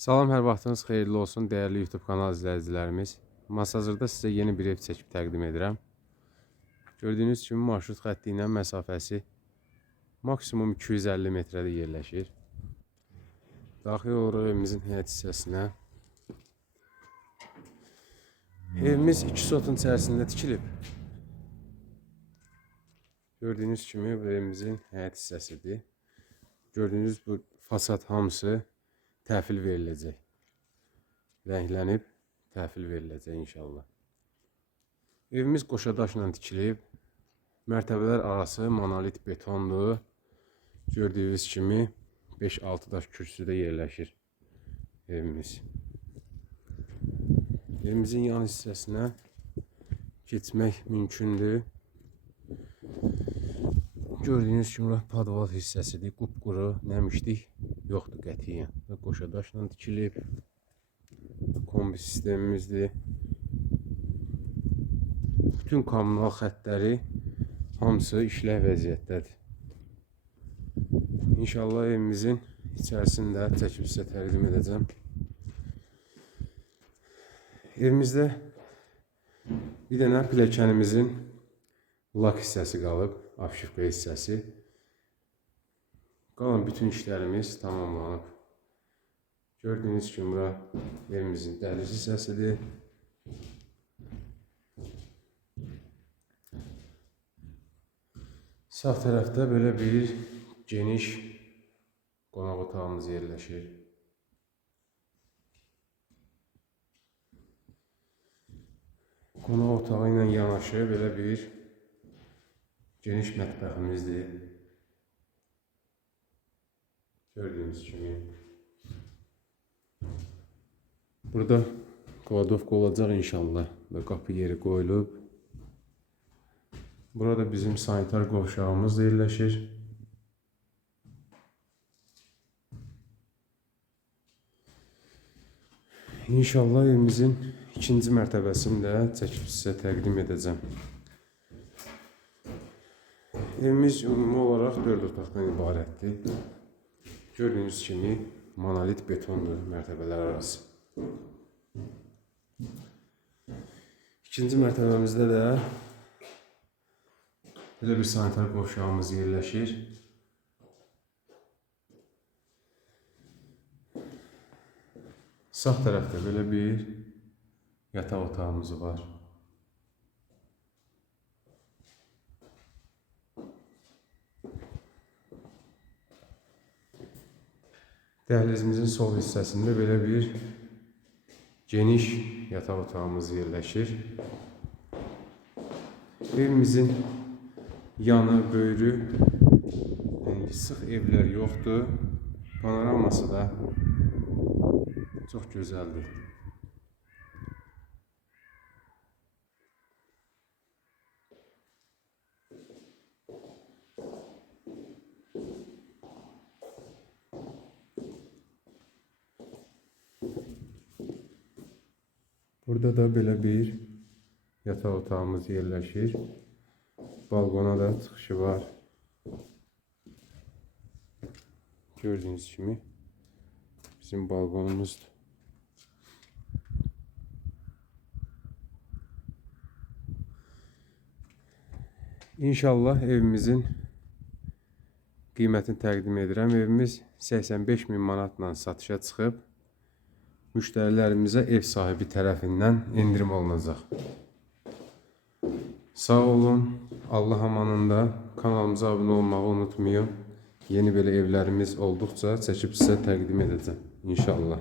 Salam, hər vaxtınız xeyirli olsun, dəyərli YouTube kanal izləyicilərimiz. Masazırda sizə yeni bir ev çəkib təqdim edirəm. Gördüyünüz kimi marşrut xətti ilə məsafəsi maksimum 250 metrədə yerləşir. Daxil oluruq evimizin həyət hissəsinə. Evimiz iki sotun içərisində tikilib. Gördüyünüz kimi evimizin həyət hissəsidir. Gördüyünüz bu fasad hamısı təhvil veriləcək. Rənglənib təhvil veriləcək inşallah. Evimiz qoşadaşla tikilib. Mərtəbələr arası monolit betondur. Gördüyünüz kimi 5-6 daş kürsüdə yerləşir evimiz. Evimizin yan hissəsinə keçmək mümkündür. Gördüyünüz kimi padval hissəsidir. Qupquru, nəmişlik yoxdur qətiyyən. Və qoşadaşla tikilib. Kombi sistemimizdir. Bütün kommunal xəttləri hamısı işləv vəziyyətdədir. İnşallah evimizin içərisində çəkib sizə təqdim edəcəm. Evimizdə bir dənə pilləkənimizin lak hissəsi qalıb, afşifka hissəsi. Qalan bütün işlərimiz tamamlanıb. Gördüyünüz kimi bura evimizin dəhliz hissəsidir. Sağ tərəfdə belə bir geniş qonaq otağımız yerləşir. Qonaq otağı ilə yanaşı belə bir geniş mətbəximizdir. Gördüyünüz kimi. Burada kladovka olacaq inşallah və qapı yeri qoyulub. Burada bizim sanitar qovşağımız da yerləşir. İnşallah evimizin ikinci mərtəbəsini də çəkib sizə təqdim edəcəm. Evimiz ümumi olaraq 4 otaqdan ibarətdir. Gördüyünüz kimi monolit betondur mərtəbələr arası. İkinci mərtəbəmizdə də belə bir sanitar qovşağımız yerləşir. Sağ tərəfdə belə bir yataq otağımız var. Dəhlizimizin sol hissəsində belə bir geniş yataq otağımız yerləşir. Evimizin yanı, böyrü yəni sıx evlər yoxdur. Panoraması da çox gözəldir. Burada da belə bir yataq otağımız yerləşir. Balkona da çıxışı var. Gördüyünüz kimi bizim balkonumuzdur. İnşallah evimizin qiymətini təqdim edirəm. Evimiz 85 min manatla satışa çıxıb. Müştərilərimizə ev sahibi tərəfindən endirim olunacaq. Sağ olun. Allah amanında kanalımıza abunə olmağı unutmayın. Yeni belə evlərimiz olduqca çəkib sizə təqdim edəcəm. İnşallah.